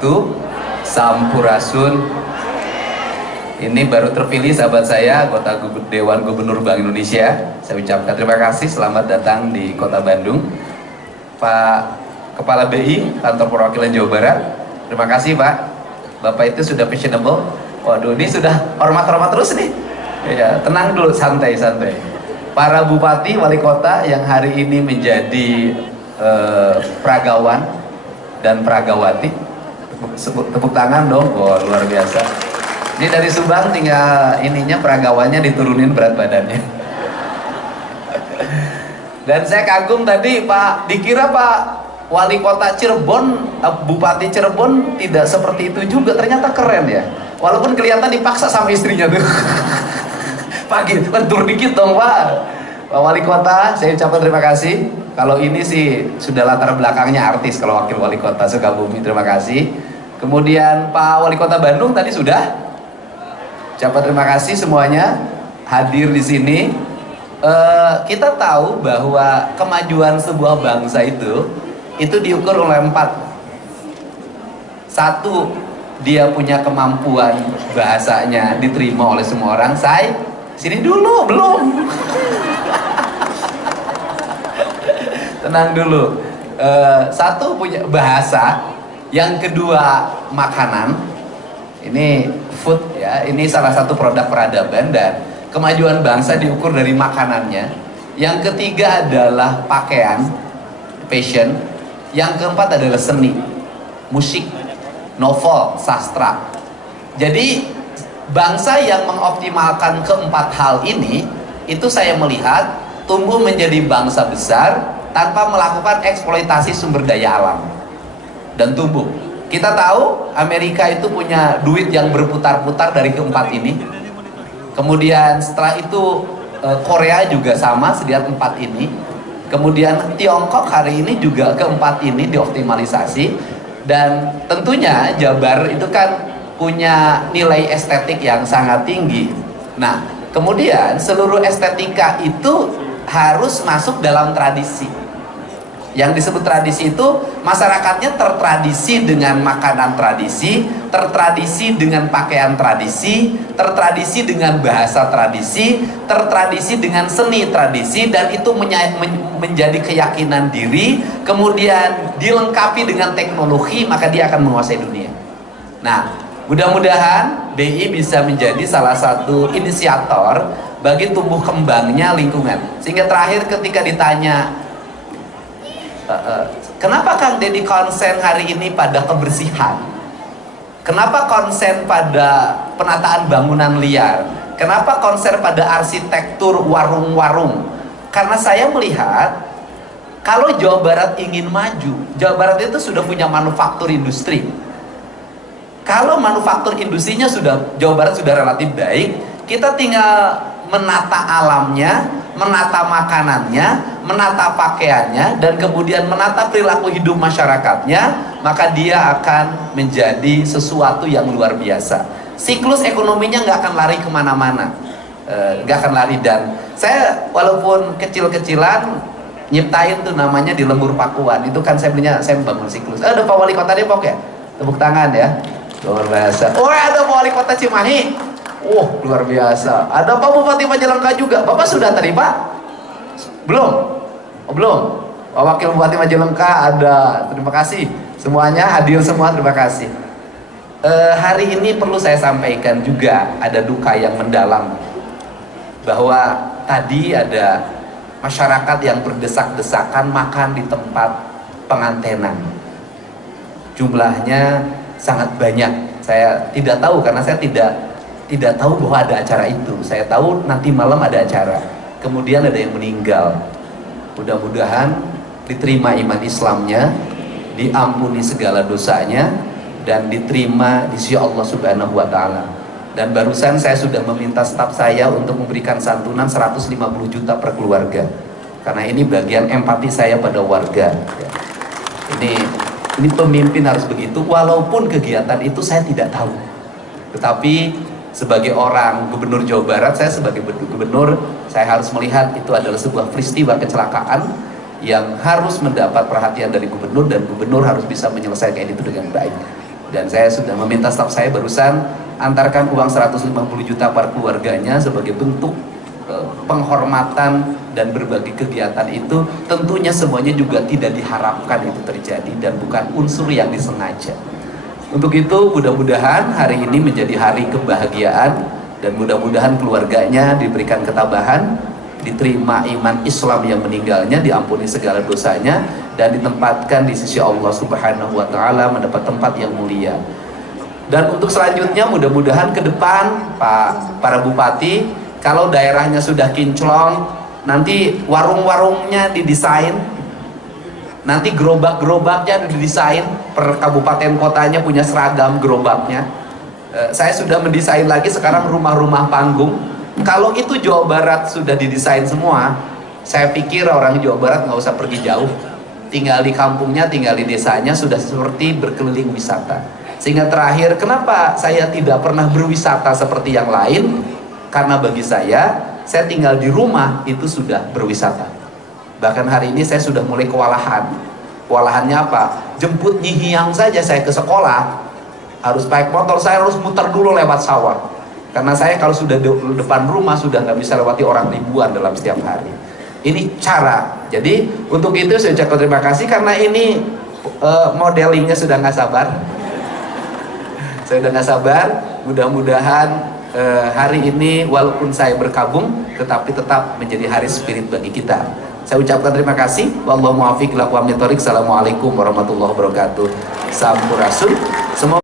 wabarakatuh. Sampurasun. Ini baru terpilih sahabat saya, anggota Dewan Gubernur Bank Indonesia. Saya ucapkan terima kasih, selamat datang di Kota Bandung. Pak Kepala BI, Kantor Perwakilan Jawa Barat, terima kasih Pak. Bapak itu sudah fashionable. Waduh, ini sudah hormat-hormat terus nih. Ya, tenang dulu, santai-santai. Para bupati, wali kota yang hari ini menjadi peragawan dan peragawati, tepuk tangan dong. Wah, luar biasa. Ini dari Subang, tinggal ininya peragawannya diturunin berat badannya. Dan saya kagum tadi Pak, dikira Pak wali kota Cirebon, bupati Cirebon tidak seperti itu juga, ternyata keren ya. Walaupun kelihatan dipaksa sama istrinya tuh. Pagi, lentur dikit dong Pak. Pak Wali Kota, saya ucapkan terima kasih. Kalau ini sih sudah latar belakangnya artis, kalau wakil wali kota Sukabumi, terima kasih. Kemudian Pak Wali Kota Bandung tadi sudah. Ucapkan terima kasih semuanya hadir di sini. Kita tahu bahwa kemajuan sebuah bangsa itu diukur oleh 4. 1, dia punya kemampuan bahasanya diterima oleh semua orang. Sini dulu, belum. Tenang dulu. 1 punya bahasa, yang kedua makanan. Ini food ya, ini salah satu produk peradaban dan kemajuan bangsa diukur dari makanannya. Yang ketiga adalah pakaian, fashion. Yang keempat adalah seni, musik, novel, sastra. Jadi bangsa yang mengoptimalkan keempat hal ini, itu saya melihat tumbuh menjadi bangsa besar tanpa melakukan eksploitasi sumber daya alam dan tumbuh. Kita tahu Amerika itu punya duit yang berputar-putar dari keempat ini. Kemudian setelah itu Korea juga sama, sediat 4 ini. Kemudian Tiongkok hari ini juga keempat ini dioptimalisasi. Dan tentunya Jabar itu kan punya nilai estetik yang sangat tinggi. Nah, kemudian seluruh estetika itu harus masuk dalam tradisi. Yang disebut tradisi itu masyarakatnya tertradisi dengan makanan tradisi, tertradisi dengan pakaian tradisi, tertradisi dengan bahasa tradisi, tertradisi dengan seni tradisi, dan itu menjadi keyakinan diri, kemudian dilengkapi dengan teknologi, maka dia akan menguasai dunia. Nah, mudah-mudahan BI bisa menjadi salah satu inisiator bagi tumbuh kembangnya lingkungan. Sehingga terakhir ketika ditanya, kenapa Kang Deddy konsen hari ini pada kebersihan? Kenapa konsen pada penataan bangunan liar? Kenapa konsen pada arsitektur warung-warung? Karena saya melihat kalau Jawa Barat ingin maju, Jawa Barat itu sudah punya manufaktur industri. Kalau manufaktur industrinya Jawa Barat sudah relatif baik, kita tinggal menata alamnya, menata makanannya, menata pakaiannya, dan kemudian menata perilaku hidup masyarakatnya, maka dia akan menjadi sesuatu yang luar biasa. Siklus ekonominya nggak akan lari kemana-mana, nggak akan lari. Dan saya walaupun kecil-kecilan nyiptain tuh namanya di Lembur Pakuan, itu kan saya membangun siklus. Ada Pak Wali Kota Depok ya, tepuk tangan ya, luar biasa. Oh, ada Pak Wali Kota Cimahi. Luar biasa. Ada Pak Bupati Majalengka juga. Bapak sudah tadi Pak? Belum? Belum. Pak Wakil Bupati Majalengka ada. Terima kasih. Semuanya hadir semua, terima kasih. Hari ini perlu saya sampaikan juga ada duka yang mendalam. Bahwa tadi ada masyarakat yang berdesak-desakan makan di tempat pengantenan. Jumlahnya sangat banyak. Saya tidak tahu karena saya tidak tahu bahwa ada acara itu. Saya tahu nanti malam ada acara. Kemudian ada yang meninggal. Mudah-mudahan diterima iman Islamnya, diampuni segala dosanya, dan diterima di sisi Allah Subhanahu wa Ta'ala. Dan barusan saya sudah meminta staf saya untuk memberikan santunan 150 juta per keluarga. Karena ini bagian empati saya pada warga. Ini pemimpin harus begitu. Walaupun kegiatan itu saya tidak tahu, tetapi sebagai orang gubernur Jawa Barat, saya sebagai gubernur, saya harus melihat itu adalah sebuah peristiwa kecelakaan yang harus mendapat perhatian dari gubernur, dan gubernur harus bisa menyelesaikan itu dengan baik. Dan saya sudah meminta staf saya barusan antarkan uang 150 juta per keluarganya sebagai bentuk penghormatan dan berbagi kegiatan itu. Tentunya semuanya juga tidak diharapkan itu terjadi dan bukan unsur yang disengaja. Untuk itu mudah-mudahan hari ini menjadi hari kebahagiaan dan mudah-mudahan keluarganya diberikan ketabahan, diterima iman Islam yang meninggalnya, diampuni segala dosanya, dan ditempatkan di sisi Allah Subhanahu wa Ta'ala, mendapat tempat yang mulia. Dan untuk selanjutnya mudah-mudahan ke depan para bupati, kalau daerahnya sudah kinclong, nanti warung-warungnya didesain, nanti gerobak-gerobaknya didesain, per kabupaten kotanya punya seragam gerobaknya. Saya sudah mendesain lagi sekarang rumah-rumah panggung. Kalau itu Jawa Barat sudah didesain semua, saya pikir orang Jawa Barat nggak usah pergi jauh, tinggal di kampungnya, tinggal di desanya sudah seperti berkeliling wisata. Sehingga terakhir, kenapa saya tidak pernah berwisata seperti yang lain? Karena bagi saya tinggal di rumah itu sudah berwisata. Bahkan hari ini saya sudah mulai kewalahan. Kewalahannya apa? Jemput Nyi Hiang saja saya ke sekolah, harus pakai motor, saya harus muter dulu lewat sawah. Karena saya kalau sudah di depan rumah sudah nggak bisa lewati orang ribuan dalam setiap hari. Ini cara. Jadi untuk itu saya ucapkan terima kasih karena ini modelingnya sudah nggak sabar. Saya udah nggak sabar. Mudah-mudahan hari ini walaupun saya berkabung, tetapi tetap menjadi hari spirit bagi kita. Saya ucapkan terima kasih. Wallahu muwaffiq ila aqwamit thoriq. Assalamualaikum warahmatullahi wabarakatuh. Sampurasun. Semoga